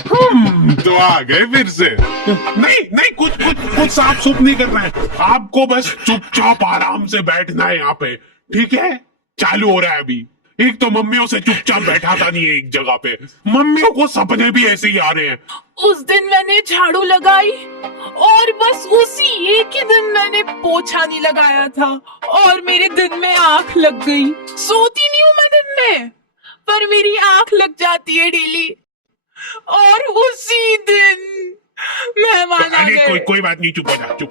तो आ गए फिर से। नहीं नहीं, कुछ कुछ कुछ साफ सुफ नहीं करना है आपको, बस चुपचाप आराम से बैठना है यहाँ पे, ठीक है? चालू हो रहा है अभी। एक तो मम्मियों से चुपचाप बैठाता नहीं है एक जगह पे, मम्मियों को सपने भी ऐसे ही आ रहे हैं। उस दिन मैंने झाड़ू लगाई और बस उसी एक ही दिन मैंने पोछा नहीं लगाया था और मेरे दिन में आंख लग गई। सोती नहीं हूँ मैं दिन में, पर मेरी आंख लग जाती है डेली और उसी दिन मेहमान आ अरे गए। कोई बात नहीं, चुप हो जा, चुप।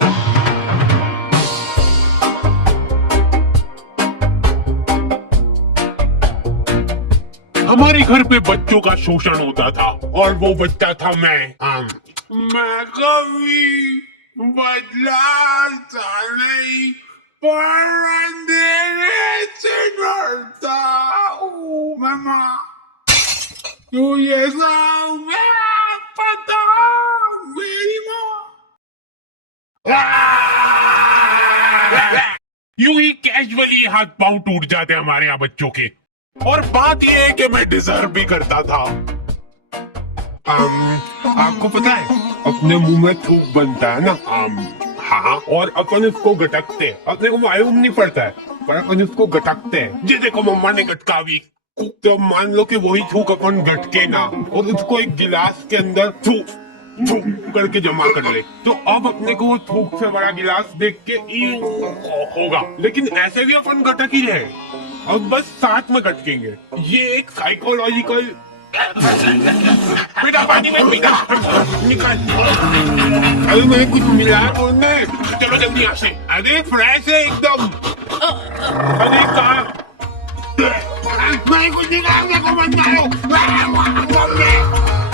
हमारे घर पे बच्चों का शोषण होता था और वो बच्चा था मैं कभी बदलाता नहीं, पर अंधेरे से डरता हूँ मम्मा, तू ये सब मैं पता मेरी माँ। यूं ही कैजुअली हाथ पांव टूट जाते हमारे यहाँ बच्चों के। और बात यह है कि मैं डिजर्व भी करता था। आपको पता है अपने मुंह में थूक बनता है ना, हाँ, और अपन इसको गटकते हैं, अपने को मालूम नहीं पड़ता है पर अपन इसको गटकते हैं। जी देखो मम्मा ने गटकावी, तो मान लो कि वही थूक अपन गटके ना और उसको एक गिलास के अंदर थूक करके जमा कर ले, तो अब अपने को वो थूक से बड़ा गिलास देख के होगा, लेकिन ऐसे भी अपन गटक ही रहे, अब बस साथ में गटकेंगे। ये एक साइकोलॉजिकल। बेटा पानी में पीना निकाल। अरे मैं कुछ मिला बोलने, चलो जल्दी यहाँ से। अरे फ्रेश है एकदम। अरे कहाँ? मैं कुछ निकालने को बन जाओ।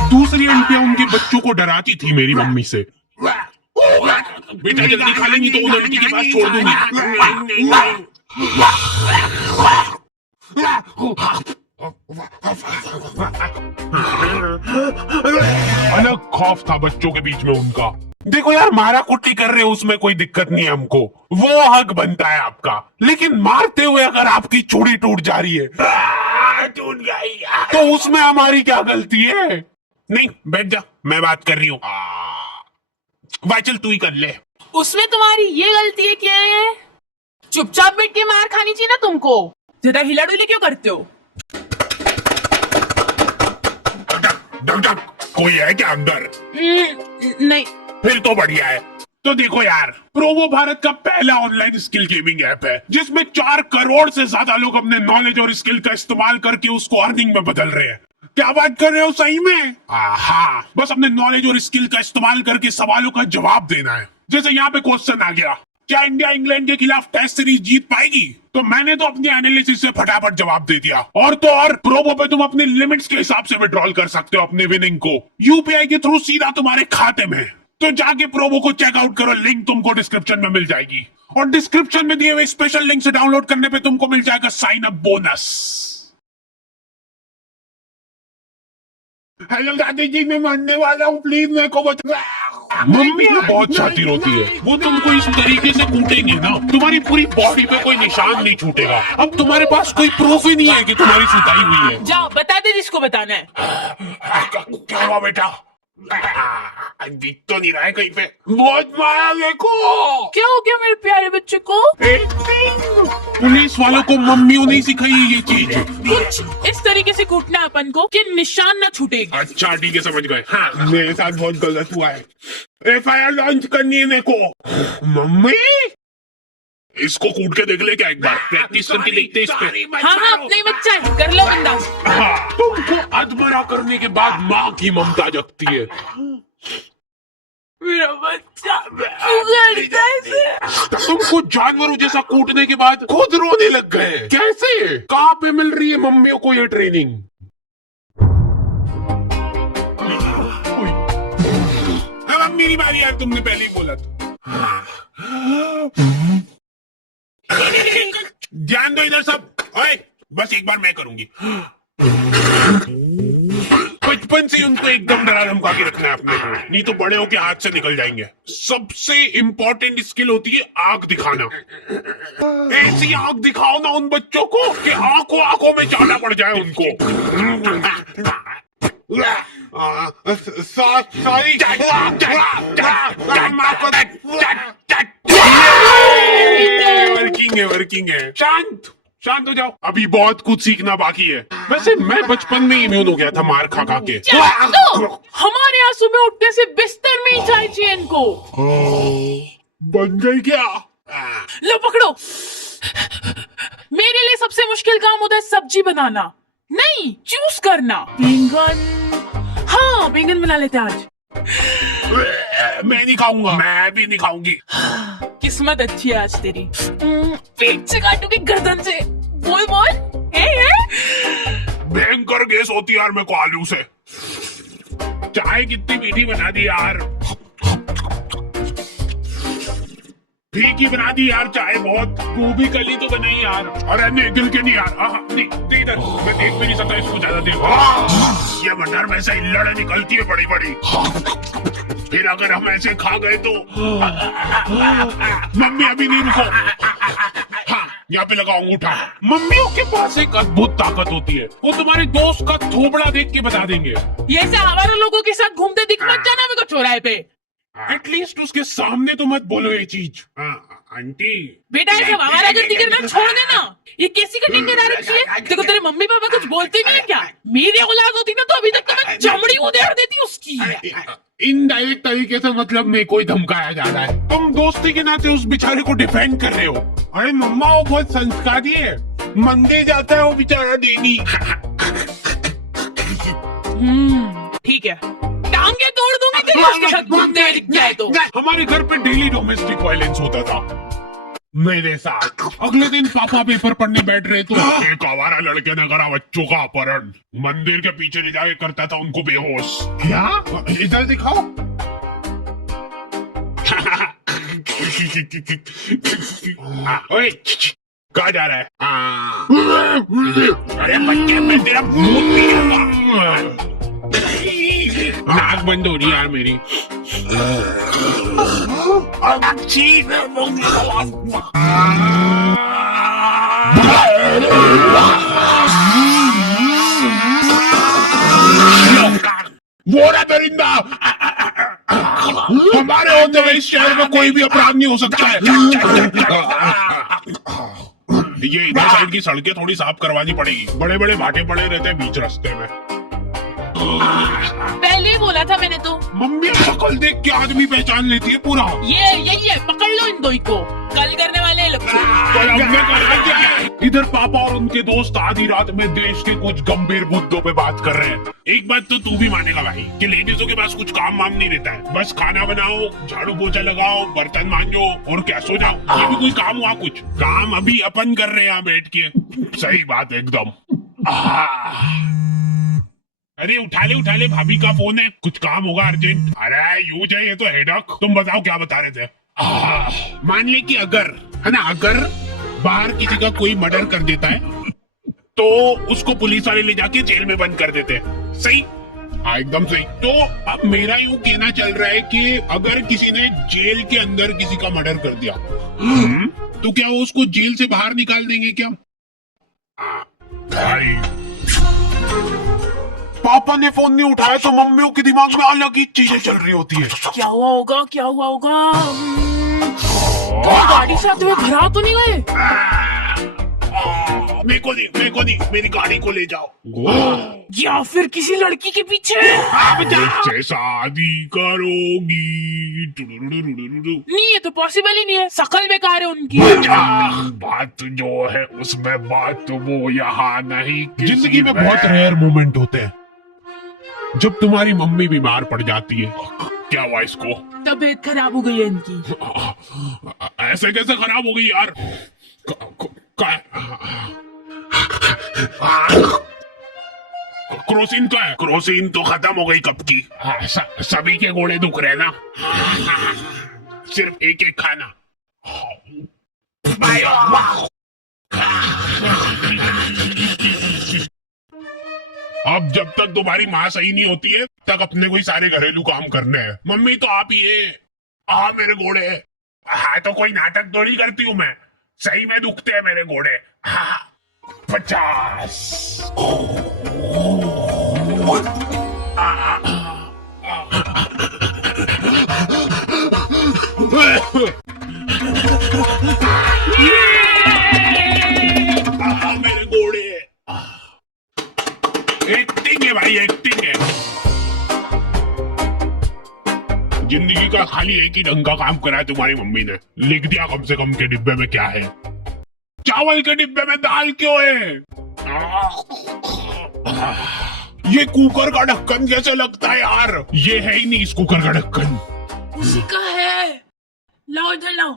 दूसरी आंटियां उनके बच्चों को डराती थी मेरी मम्मी से। बेटा जल्दी खा लेंगी तो उन आंटी के पास छोड़ दूंगी। अलग खौफ था बच्चों के बीच में उनका। देखो यार, मारा कुट्टी कर रहे हो उसमें कोई दिक्कत नहीं है हमको, वो हक बनता है आपका, लेकिन मारते हुए अगर आपकी चूड़ी टूट जा रही है, टूट गई, तो उसमें हमारी क्या गलती है? नहीं बैठ जा, मैं बात कर रही हूँ। चल तू ही कर ले। उसमें तुम्हारी ये गलती है क्या है? चुपचाप बैठ के मार खानी चाहिए ना तुमको, ज्यादा हिला डुली क्यों करते हो? कोई है क्या अंदर? नहीं। फिर तो बढ़िया है। तो देखो यार, प्रोमो भारत का पहला ऑनलाइन स्किल गेमिंग ऐप है जिसमें 4 करोड़ से ज्यादा लोग अपने नॉलेज और स्किल का इस्तेमाल करके उसको अर्निंग में बदल रहे हैं। क्या बात कर रहे हो सही में? हाँ, बस अपने नॉलेज और स्किल का इस्तेमाल करके सवालों का जवाब देना है। जैसे यहाँ पे क्वेश्चन आ गया, क्या इंडिया इंग्लैंड के खिलाफ टेस्ट सीरीज जीत पाएगी? तो मैंने तो अपने एनालिसिस से फटाफट जवाब दे दिया। और तो और प्रोमो पे तुम अपने लिमिट्स के हिसाब से विड्रॉल कर सकते हो अपने विनिंग को यूपीआई के थ्रू सीधा तुम्हारे खाते में। तो जाके प्रोमो को चेकआउट करो, लिंक तुमको डिस्क्रिप्शन में मिल जाएगी और डिस्क्रिप्शन में दिए हुए स्पेशल लिंक से डाउनलोड करने पे तुमको मिल जाएगा साइन अप बोनस। हेलो दादी जी, मैं मरने वाला हूँ, प्लीज मेरे को बचा। मम्मी बहुत शातिर होती है, वो तुमको इस तरीके से कूटेंगे ना तुम्हारी पूरी बॉडी पे कोई निशान नहीं छूटेगा। अब तुम्हारे पास कोई प्रूफ ही नहीं है कि तुम्हारी सुताई हुई है। जाओ बता दे जिसको बताना है। क्या हुआ बेटा? दिख तो नहीं रहा है कहीं पे। बहुत मारा देखो। क्या हो गया मेरे प्यारे बच्चे को? पुलिस वालों को मम्मियों ने सिखाई ये चीज। कुछ इस तरीके से कूटना है अपन को कि निशान न छूटेगा। अच्छा ठीक है, समझ गए। हाँ, मेरे साथ बहुत गलत हुआ है, एफआईआर लॉन्च करनी है मेरे को। मम्मी इसको कूट के देख ले क्या, एक बार प्रैक्टिस करके देखते इस पे। हाँ अपने बच्चा है, कर लो बंदा। हाँ, तुमको अधमरा करने के बाद माँ की ममता जगती है। मेरा बच्चा तुमको जानवरों जैसा कूटने के बाद खुद रोने लग गए। कैसे? कहाँ पे मिल रही है मम्मियों को ये ट्रेनिंग? अब मेरी बारी यार, तुमने पहले ही बोला तो। ध्यान दो इधर सब। ओए, बस एक बार मैं करूंगी। बचपन से उनको एकदम डरा धमका के रखना है अपने को, नहीं तो बड़े होके हाथ से निकल जाएंगे। सबसे इंपॉर्टेंट स्किल होती है आंख दिखाना। ऐसी आंख दिखाओ ना उन बच्चों को कि आंखों आंखों में जाना पड़ जाए उनको। सॉरी वर्किंग है। शांत शांत हो जाओ, अभी बहुत कुछ सीखना बाकी है। वैसे मैं बचपन में इम्यून हो गया था मार खा खा के। तो हमारे यहाँ सुबह उठने से बिस्तर में ही चाय चाहिए इनको। बन गई क्या? लो पकड़ो। मेरे लिए सबसे मुश्किल काम होता है सब्जी बनाना, नहीं चूज करना। बैंगन, हाँ बैंगन बना लेते हैं आज। मैं नहीं खाऊंगा। मैं भी नहीं खाऊंगी। किस्मत अच्छी है आज तेरी। पेट से काटूंगी गर्दन से। बोल बोल। है? भयंकर गैस होती है यार मेरे को आलू से। चाय कितनी मीठी बना दी यार, फीकी बना दी यार चाय बहुत। तू भी कली तो बनाई यार। अरे नहीं दिल के नहीं यार। नहीं नहीं इधर मैं देख भी नहीं सकता इसको ज्यादा देर। ये मटर में से इल्लड़े निकलती है बड़ी बड़ी, फिर अगर हम ऐसे खा गए तो। मम्मी अभी नहीं रुको। हाँ यहाँ पे लगाओ अंगूठा। मम्मियों के पास एक अद्भुत ताकत होती है, वो तुम्हारे दोस्त का थोबड़ा देख के बता देंगे। ये से आवारा लोगों के साथ घूमते दिख मत जाना मेरे को चौराहे पे। एटलीस्ट उसके सामने तो मत बोलो ये चीज। आंटी बेटा ऐसे आवारा गर्दी करना छोड़ देना। ये कैसी कटिंग करा रखी है? देखो तेरे मम्मी पापा कुछ बोलते नहीं है क्या? मेरी औलाद होती ना तो अभी तक तो मैं चमड़ी उधेड़ देती उसकी। इनडायरेक्ट तरीके से मतलब मेरे को ही धमकाया जा रहा है। तुम दोस्ती के नाते उस बेचारे को डिफेंड कर रहे हो। अरे मम्मा वो बहुत संस्कारी है, मंदिर जाता है वो बेचारा डेली। ठीक है, टांगे तोड़ दूंगी तेरी उसके साथ घूमते हुए दिख जाए तो। हमारे घर पे डेली डोमेस्टिक वायलेंस होता था मेरे साथ। अगले दिन पापा पेपर पढ़ने बैठ रहे तो एक आवारा लड़के ने करा बच्चों का अपहरण। मंदिर के पीछे ले जाके करता था उनको बेहोश। क्या? इधर दिखाओ। ओए कहाँ जा रहा है? अरे बच्चे मैं तेरा भूत पी लूंगा। नाक बंद हो रही यार मेरी। वो रहा दरिंदा। हमारे होते हुए इस शहर में कोई भी अपराध नहीं हो सकता है। ये इधर साइड की सड़कें थोड़ी साफ करवानी पड़ेगी, बड़े बड़े भाटे पड़े रहते हैं बीच रास्ते में। पहले ही बोला था मैंने तो। मम्मी शक्ल देख के आदमी पहचान लेती है पूरा। ये यही है, पकड़ लो इन दो को, कल करने वाले लोग। इधर पापा और उनके दोस्त आधी रात में देश के कुछ गंभीर मुद्दों पे बात कर रहे हैं। एक बात तो तू भी मानेगा भाई कि लेडीजों के पास कुछ काम वाम नहीं रहता है, बस खाना बनाओ, झाड़ू पोछा लगाओ, बर्तन मांजो और क्या सो जाओ। ये भी कोई काम हुआ? कुछ काम अभी अपन कर रहे हैं यहाँ बैठ के। सही बात है एकदम। अरे उठा ले भाभी का फोन है, कुछ काम होगा अर्जेंट। अरे यूं है ये तो हेडक। तुम बताओ क्या बता रहे थे? मान ले कि अगर है ना, अगर बाहर किसी का कोई मर्डर कर देता है तो उसको पुलिस वाले ले जाके जेल में बंद कर देते हैं। सही? हाँ एकदम सही। तो अब मेरा यूं कहना चल रहा है कि अगर किसी ने जेल के अंदर किसी का मर्डर कर दिया तो क्या वो उसको जेल से बाहर निकाल देंगे क्या? भाई पापा ने फोन नहीं उठाया तो मम्मियों के दिमाग में अलग ही चीजें चल रही होती है। क्या हुआ होगा? कोई गाड़ी से आते हुए घर आ तो नहीं गए? मेरे को नहीं, मेरी गाड़ी को ले जाओ। या फिर किसी लड़की के पीछे? मुझसे शादी करोगी? नहीं, ये तो पॉसिबल ही नहीं है, शकल बेकार है उनकी। बात जो है उसमें बात वो यहाँ नहीं। जिंदगी में बहुत रेयर मोमेंट होते हैं जब तुम्हारी मम्मी बीमार पड़ जाती है। क्या हुआ इसको? तबीयत खराब हो गई है इनकी। ऐसे कैसे खराब हो गई यार? क्रोसिन का है? क्रोसिन तो खत्म हो गई कब की। सभी के घोड़े दुख रहे ना। सिर्फ एक एक खाना। अब जब तक तुम्हारी माँ सही नहीं होती है तक अपने को ही सारे घरेलू काम करने हैं। मम्मी तो आप ही है। मेरे घोड़े। हाँ तो कोई नाटक थोड़ी करती हूँ मैं, सही में दुखते हैं मेरे घोड़े। 50 भाई एक्टिंग है। जिंदगी का खाली एक ही ढंग का काम करा है तुम्हारी मम्मी ने। लिख दिया कम से कम के डिब्बे में क्या है। चावल के डिब्बे में दाल क्यों है? ये कुकर का ढक्कन कैसे लगता है यार? ये है ही नहीं इस कुकर का ढक्कन। उसी का है। लाओ इधर लाओ।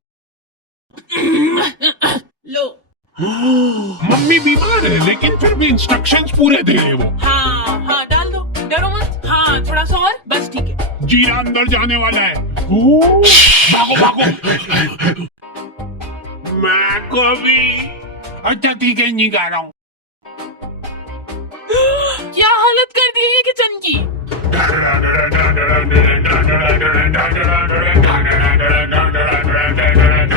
लो। मम्मी बीमार है लेकिन फिर भी इंस्ट्रक्शंस पूरे दे रहे वो। हाँ हाँ डाल दो, डरो मत। हाँ थोड़ा सा और, बस ठीक है। जीरा अंदर जाने वाला है। भागो भागो। मैं को भी। अच्छा ठीक है, नहीं गा रहा हूँ। क्या हालत कर दी है किचन की।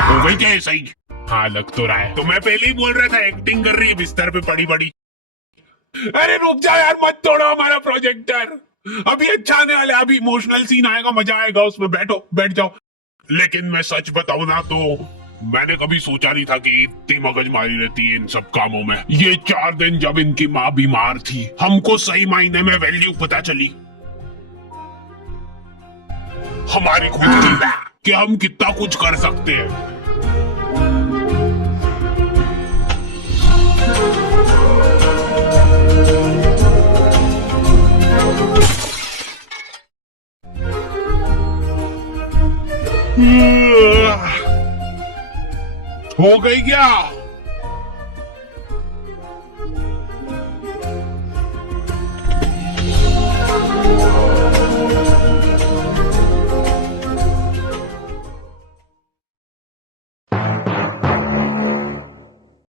हो गई क्या सही? हाँ लग तो रहा है। तो मैं पहले ही बोल रहा था एक्टिंग कर रही है बिस्तर पे पड़ी पड़ी। अरे रुक जा यार, मत तोड़ो हमारा प्रोजेक्टर। अभी अच्छा आने वाला है, अभी इमोशनल सीन आएगा, मजा आएगा उसमें। बैठो, बैठ जाओ। लेकिन मैं सच बताऊं ना तो मैंने कभी सोचा नहीं था कि इतनी मगजमारी रहती है इन सब कामों में। ये 4 दिन जब इनकी माँ बीमार थी, हमको सही मायने में वैल्यू पता चली हमारी खुद की, कि हम कितना कुछ कर सकते हैं। हो गई क्या?